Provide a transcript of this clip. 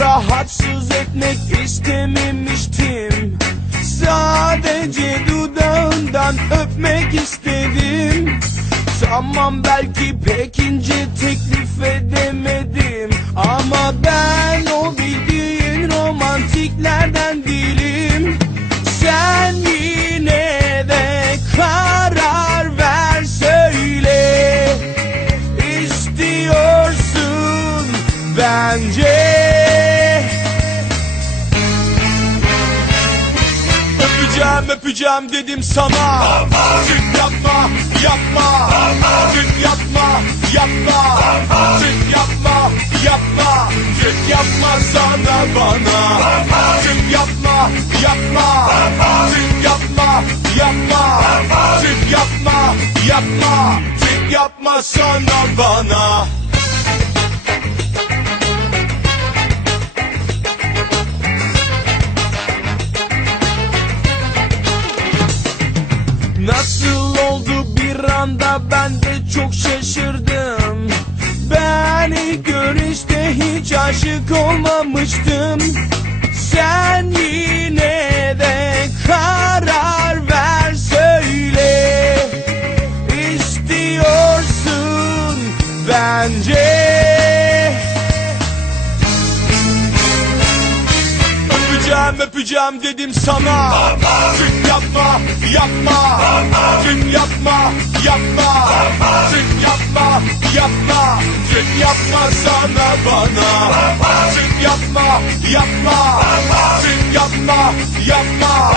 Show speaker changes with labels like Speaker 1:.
Speaker 1: rahatsız etmek istememiştim. Sadece dudağından öpmek istedim. Tamam belki pek ince teklif edemedim. Ama ben o bildiğin romantiklerden değilim bence. Öpeceğim öpeceğim dedim sana. Çık yapma yapma. Çık yapma yapma. Çık yapma yapma. Çık yapma sana bana. Çık yapma yapma. Çık yapma yapma. Çık yapma yapma. Çık yapma sana bana anda ben de çok şaşırdım. Ben ilk görüşte hiç aşık olmamıştım. Sen yine de karar ver söyle. İstiyorsun bence Öpeceğim öpeceğim dedim sana. Çık yapma yapma. Çık yapma yapma. Çık yapma yapma. Çık yapma sana bana. Yapma Çık yapma yapma. Çık yapma yapma